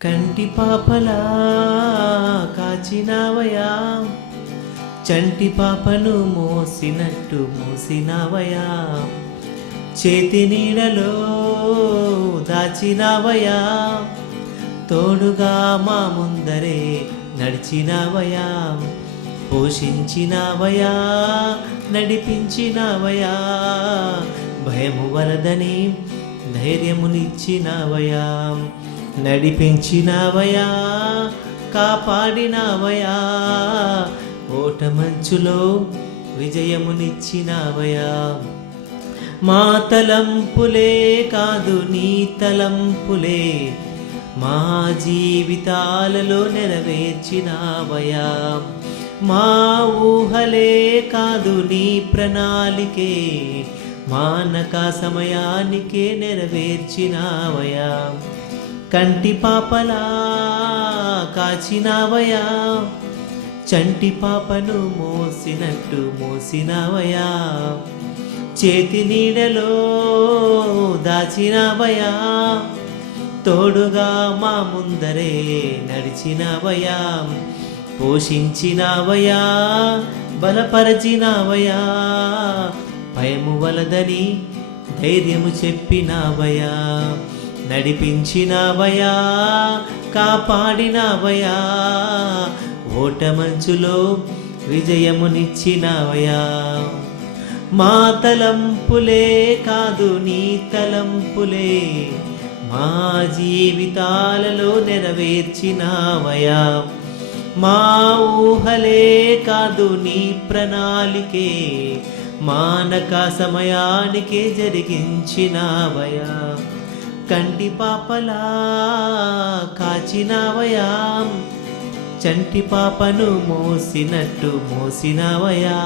కంటి పాపలా కాచినావయా, చంటి పాపను మోసినట్టు మోసినావయా, చేతి నీడలో దాచినావయా, తోడుగా మా ముందరే నడిచినావయా, పోషించినావయా, నడిపించినావయా, భయము వరదని ధైర్యమునిచ్చినావయా, నడిపించినావయా, కాపాడినావయా, ఓటమంచులో విజయమునిచ్చినావయా. మా తలంపులే కాదు నీ తలంపులే మా జీవితాలలో నెరవేర్చినావయా, మా ఊహలే కాదు నీ ప్రణాళికే మానక సమయానికే నెరవేర్చినావయా. కంటి పాపలా కాచినావయా, చంటి పాపను మోసినట్టు మోసినావయా, చేతి నీడలో దాచినావయా, తోడుగా మా ముందరే నడిచినావయా, పోషించినావయా, బలపరచినావయా, భయము వలదని ధైర్యము చెప్పినావయా, నడిపించినావయా, కాపాడినావయా, ఓటమంచులో విజయమునిచ్చినావయా. మా తలంపులే కాదు నీ తలంపులే మా జీవితాలలో నెరవేర్చినావయా, మా ఊహలే కాదు నీ ప్రణాళికే మానక సమయానికే జరిగించినావయా. కంటి పాపలా కాచినావయా, చంటి పాపను మోసినట్టు మోసినావయా.